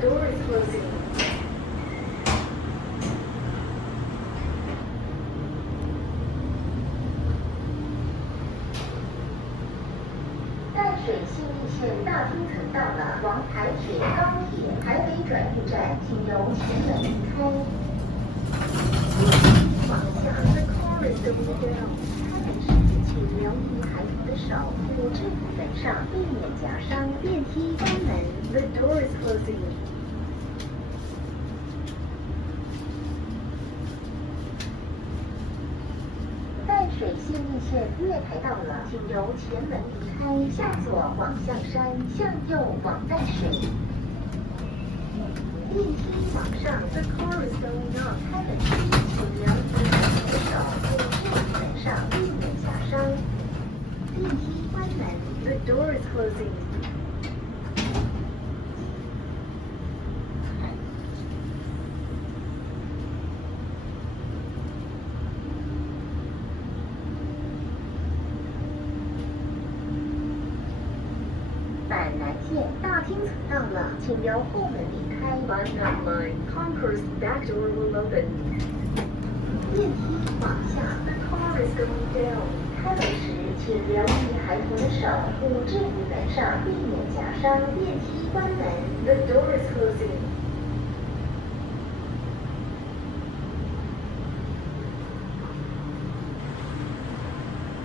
door is closing. 淡水信义线大厅层到了，往台铁、高铁、台北转运站，请由前门离开。往下 The car is going down. 开门时请留意孩童的手，扶制扶门上，避免夹伤。电梯关门 The door is closing. 淡水信义线月台到了，请由前门离开，向左往象山，向右往淡水。电梯往上 The car is going up. 开门时请留意孩童的手，扶制扶门上，避免夹伤。电梯关门 The door is closing. 板南线大厅层到了，请由后门离开。Button line Concourse back door will open. 电梯往下 The car is going down. 开门时请留意孩童的手，扶制扶门上，避免夹伤。电梯关门 The door is closing.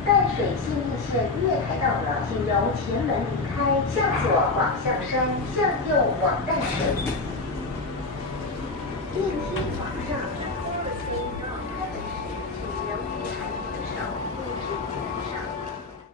淡水信义线月台到了，请由前门离开，向左往象山，向右往淡水。电梯往上